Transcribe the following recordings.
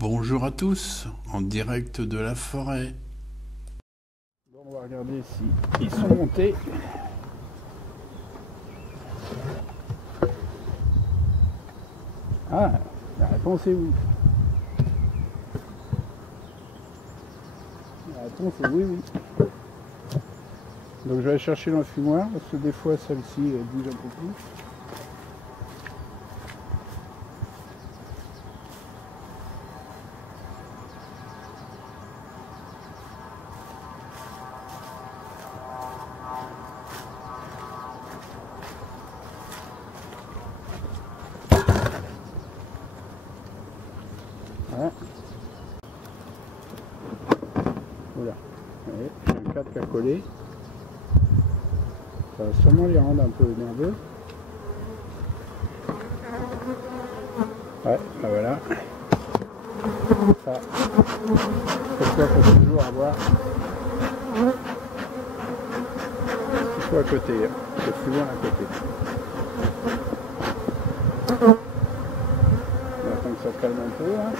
Bonjour à tous, en direct de la forêt. Bon, on va regarder si ils sont montés. Ah, la réponse est oui. La réponse est oui, oui. Donc je vais aller chercher l'enfumoir, parce que des fois celle-ci bouge un peu plus. Voilà. Voilà. Ouais, j'ai un cadre qui a collé. Ça va sûrement les rendre un peu nerveux. Ouais, ben voilà. Ça. Cette fois, il faut toujours avoir ce qu'il faut à côté. Hein. C'est plus loin à côté. On va attendre que ça calme un peu. Hein.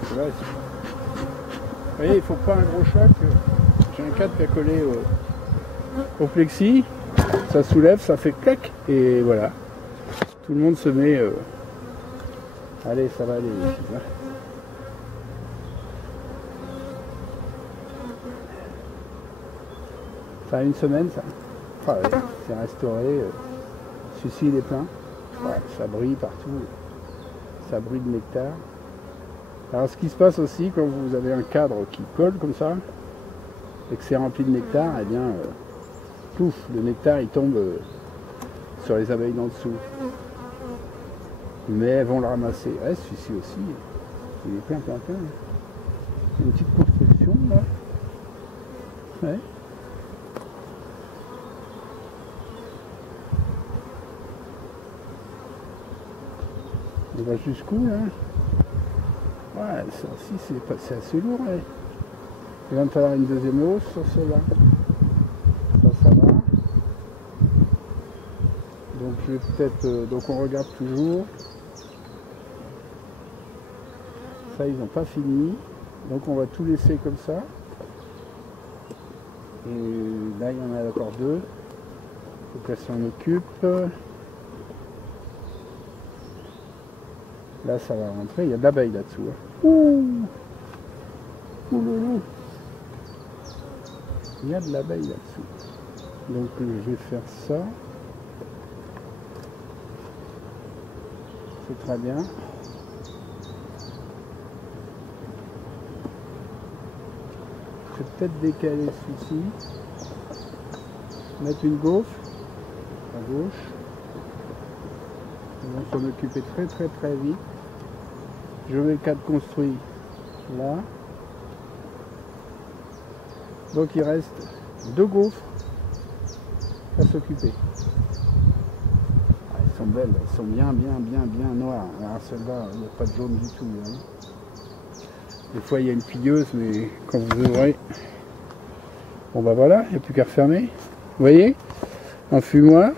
Parce que là, vous voyez, il ne faut pas un gros choc. J'ai un cadre qui a collé au plexi. Ça soulève, ça fait clac. Et voilà. Tout le monde se met... Allez, ça va aller ici. Hein. Ça a une semaine, ça. Ah ouais, c'est restauré. Celui-ci, il est plein. Ouais, ça brille partout. Ça brille de nectar. Alors, ce qui se passe aussi, quand vous avez un cadre qui colle comme ça, et que c'est rempli de nectar, eh bien, pouf, le nectar, il tombe sur les abeilles d'en dessous. Mais elles vont le ramasser. Ouais, celui-ci aussi, il est plein. Une petite construction, là. Ouais. On va jusqu'où, là? Ouais, ça aussi, c'est assez lourd, ouais. Il va me falloir une deuxième hausse sur cela. Ça va. Donc, je vais peut-être... donc, on regarde toujours. Ça, ils n'ont pas fini. Donc, on va tout laisser comme ça. Et là, il y en a encore deux. Il faut qu'elle s'en occupe. Là, ça va rentrer. Il y a de l'abeille là-dessous. Hein. Ouh, loulou. Il y a de l'abeille là-dessous. Donc, je vais faire ça. C'est très bien. Je vais peut-être décaler celui-ci. Mettre une gaufre à gauche. Ils vont s'en occuper très vite. Je mets le cadre construit là. Donc il reste deux gaufres à s'occuper. Ah, elles sont belles, elles sont bien noires. Alors celle-là, il n'y a pas de jaune du tout. Hein. Des fois il y a une pilleuse, mais quand vous ouvrez, bon bah voilà, il n'y a plus qu'à refermer. Vous voyez, un fumoir,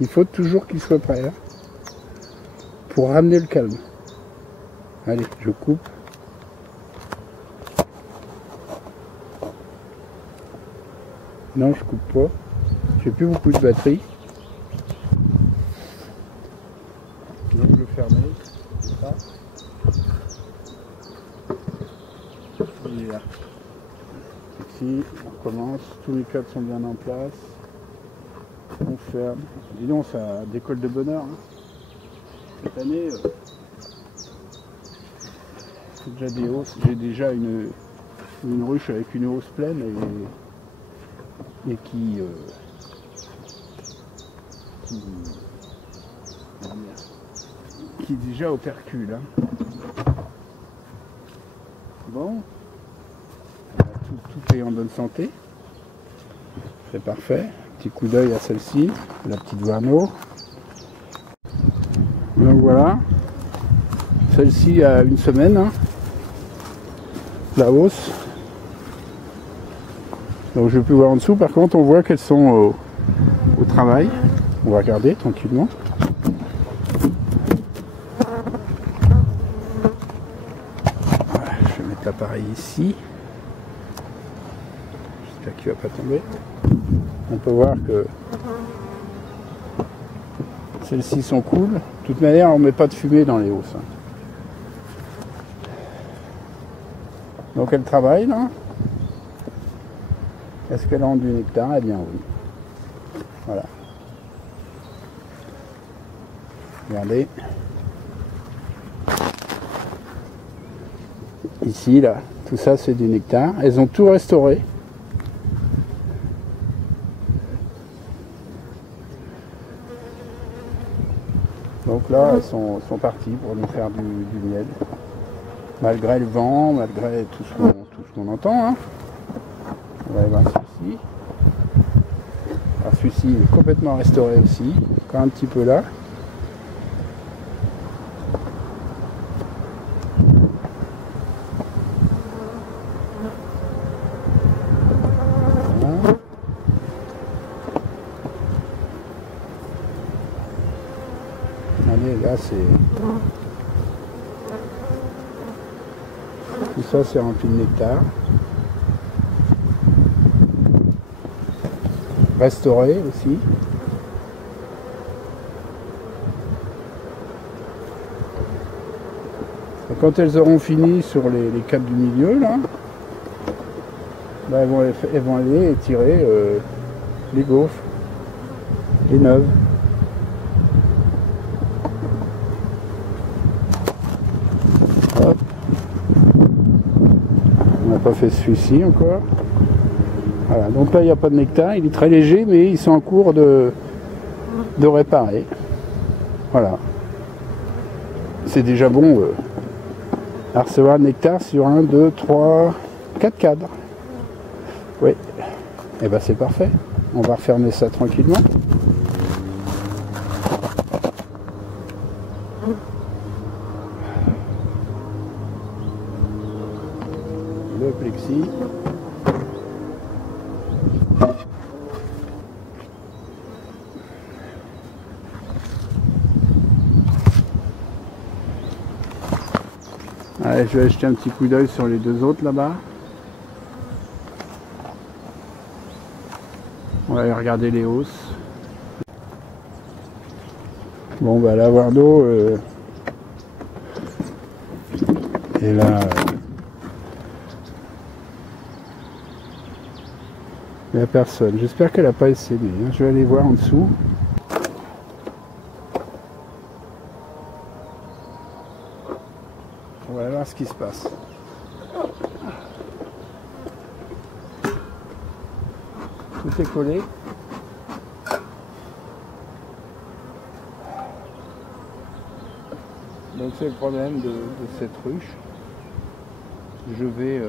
il faut toujours qu'il soit prêt. Hein, pour ramener le calme. Allez, je coupe. Non, je coupe pas. J'ai plus beaucoup de batterie. Donc je vais fermer. Ça. Et là. Ici, on commence. Tous les câbles sont bien en place. On ferme. Dis donc, ça décolle de bonheur. Hein. Cette année, c'est déjà des hausses. J'ai déjà une ruche avec une hausse pleine et qui est déjà au percule. Hein. Bon, tout est en bonne santé. C'est parfait. Petit coup d'œil à celle-ci, la petite Warno. Donc voilà, celle-ci a une semaine, hein, la hausse. Donc je vais plus voir en dessous, par contre on voit qu'elles sont au travail. On va regarder tranquillement. l'appareil ici. J'espère qu'il ne va pas tomber. On peut voir que celles-ci sont cool. De toute manière, on ne met pas de fumée dans les hausses. Donc elle travaille là. Est-ce qu'elle rend du nectar? Eh bien oui. Voilà. Regardez. Ici, là, tout ça c'est du nectar. Elles ont tout restauré. Donc là, elles sont parties pour nous faire du miel. Malgré le vent, malgré tout ce qu'on entend. Hein. On va aller voir celui-ci. Alors celui-ci est complètement restauré aussi. Encore un petit peu là. Voilà. Allez, là c'est... Tout ça c'est rempli de nectar. Restauré aussi. Et quand elles auront fini sur les 4 du milieu là, bah, elles vont aller tirer les gaufres, les neuves. Hop. On n'a pas fait celui-ci encore. Voilà, donc là il n'y a pas de nectar, il est très léger mais ils sont en cours de réparer. Voilà. C'est déjà bon à recevoir le nectar sur 1, 2, 3, 4 cadres. Oui. Et ben c'est parfait. On va refermer ça tranquillement. Le plexi. Allez, je vais jeter un petit coup d'œil sur les deux autres là-bas. On va aller regarder les hausses. Bon, bah l'avoir d'eau et là, il n'y a personne. J'espère qu'elle n'a pas essaimé. Je vais aller voir en dessous. On va voir ce qui se passe. Tout est collé. Donc c'est le problème de cette ruche. Je vais...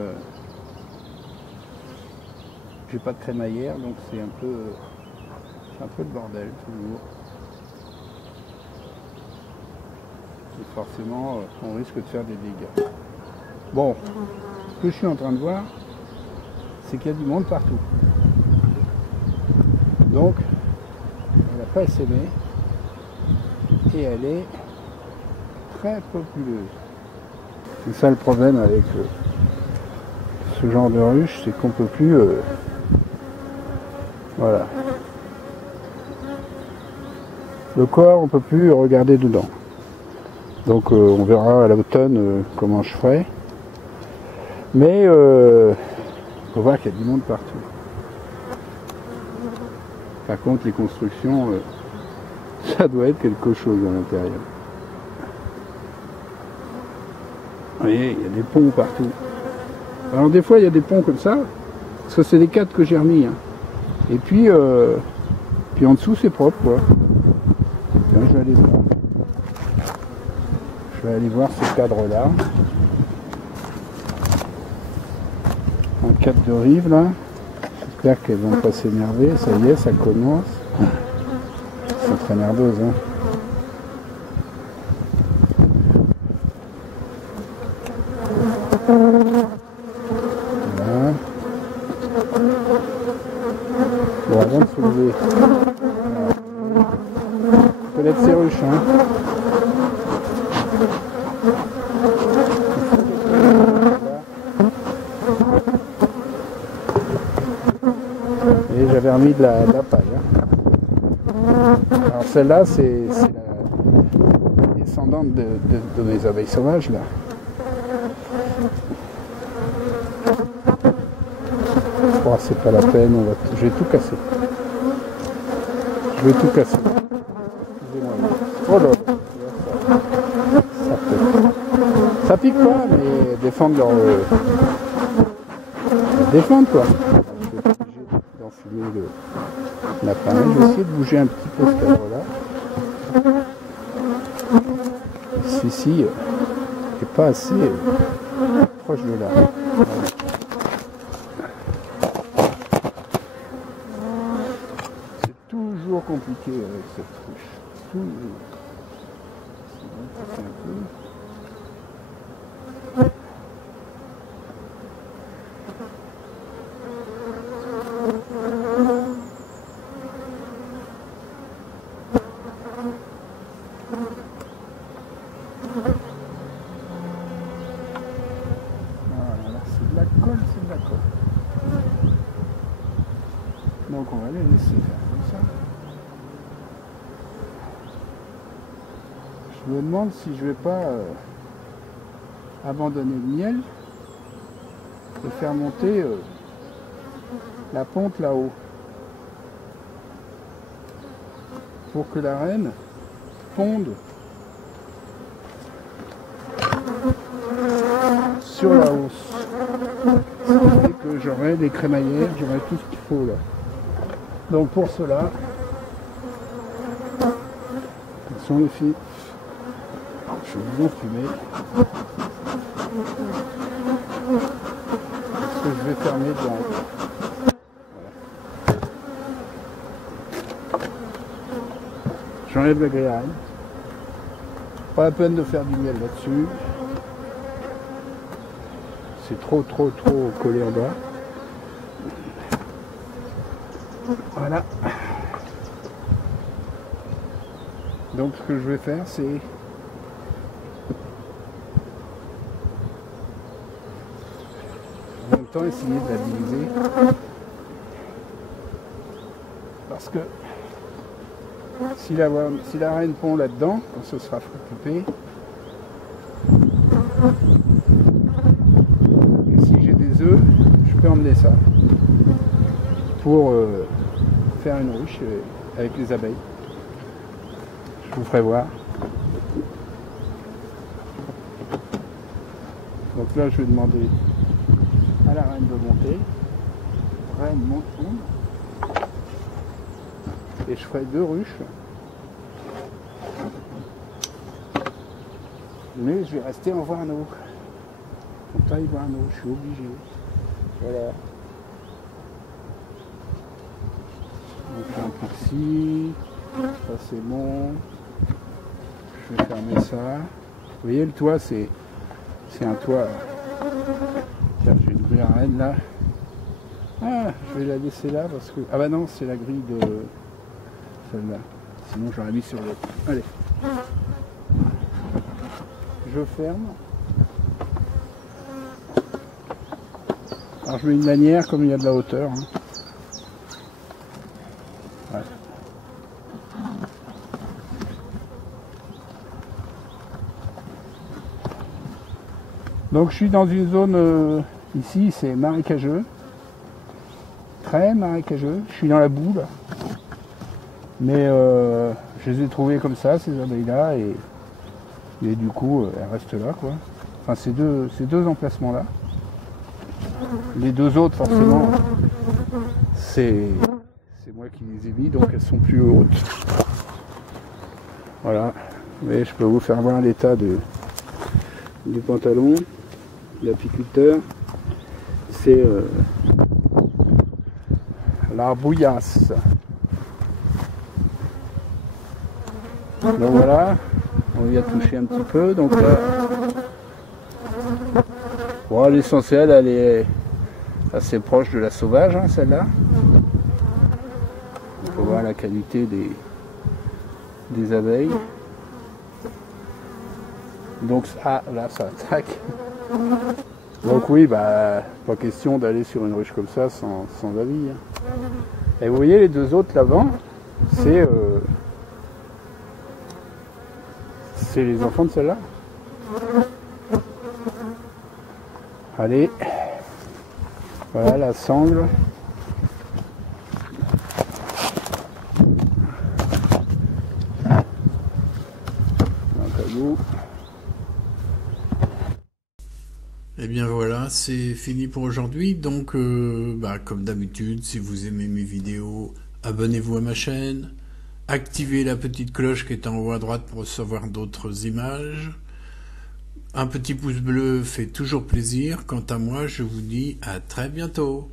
j'ai pas de crémaillère, donc c'est un peu le bordel toujours. Et forcément, on risque de faire des dégâts. Bon, ce que je suis en train de voir, c'est qu'il y a du monde partout. Donc, elle n'a pas essaimé et elle est très populeuse. C'est ça le problème avec ce genre de ruche, c'est qu'on peut plus... voilà. Le corps, on peut plus regarder dedans. Donc on verra à l'automne comment je ferai. Mais on voit qu'il y a du monde partout. Par contre, les constructions, ça doit être quelque chose à l'intérieur. Vous voyez, il y a des ponts partout. Alors des fois, il y a des ponts comme ça, parce que c'est des cadres que j'ai remis. Hein. Et puis en dessous, c'est propre, quoi. Là, je vais aller voir. Je vais aller voir ce cadre-là. Un cadre de rive, là. J'espère qu'elles vont pas s'énerver. Ça y est, ça commence. C'est très nerveuse, hein. Voilà. Bon, avant de soulever. Connaître ces ruches, hein. remis de la paille. Hein. Alors celle-là, c'est la descendante de mes abeilles sauvages là. Oh, c'est pas la peine, je vais tout casser. Je vais tout casser. Excusez-moi. Oh là là. Ça pique pas, mais défendre leur... défendre quoi. Je vais être obligé d'enfumer l'appareil. Je vais essayer de bouger un petit peu ce cadre-là. Celui-ci n'est pas assez proche de là. Voilà. C'est toujours compliqué avec cette ruche. Toujours. C'est un peu... Voilà, c'est de la colle, c'est de la colle. Donc on va les laisser faire comme ça. Je me demande si je vais pas abandonner le miel et faire monter la ponte là-haut pour que la reine ponde sur la hausse. Ce qui fait que j'aurai des crémaillères, j'aurai tout ce qu'il faut là. Donc pour cela, attention les filles, je vais vous enfumer. Parce que je vais fermer dedans. Voilà. J'enlève la grille. Pas la peine de faire du miel là-dessus. C'est trop collé en bas. Voilà. Donc ce que je vais faire, c'est en même temps essayer de la diviser. Parce que si la reine pond là-dedans, quand ce sera coupé, et si j'ai des œufs, je peux emmener ça pour faire une ruche avec les abeilles. Je vous ferai voir. Donc là, je vais demander à la reine de monter. Reine, monte. Et je ferai 2 ruches. Mais je vais rester en Voarno. En taille Voarno, je suis obligé. Voilà. Donc un peu ici. Ça c'est bon. Je vais fermer ça. Vous voyez le toit, c'est un toit. Tiens, je vais ouvrir la reine là. Ah, je vais la laisser là parce que... Ah bah non, c'est la grille de celle-là. Sinon j'aurais mis sur l'autre. Allez. Je ferme. Alors je mets une lanière comme il y a de la hauteur. Hein. Ouais. Donc je suis dans une zone, ici c'est marécageux. Très marécageux. Je suis dans la boue là. Mais je les ai trouvées comme ça, ces abeilles-là, et du coup, elles restent là, quoi. Enfin, ces deux emplacements-là. Les 2 autres, forcément, c'est moi qui les ai mis, donc elles sont plus hautes. Voilà. Mais je peux vous faire voir l'état du pantalon, de l'apiculteur. C'est l'arbouillasse. Donc voilà, on y a touché un petit peu, donc là, bon, l'essentiel, elle est assez proche de la sauvage, hein, celle-là. On peut voir la qualité des abeilles. Donc, ah, là, ça attaque. Donc oui, bah, pas question d'aller sur une ruche comme ça sans avis. Hein. Et vous voyez les deux autres là-bas, c'est les enfants de celle-là. Allez, voilà la sangle. Un caillou. Et bien voilà, c'est fini pour aujourd'hui. Donc, comme d'habitude, si vous aimez mes vidéos, abonnez-vous à ma chaîne. Activez la petite cloche qui est en haut à droite pour recevoir d'autres images. Un petit pouce bleu fait toujours plaisir. Quant à moi, je vous dis à très bientôt.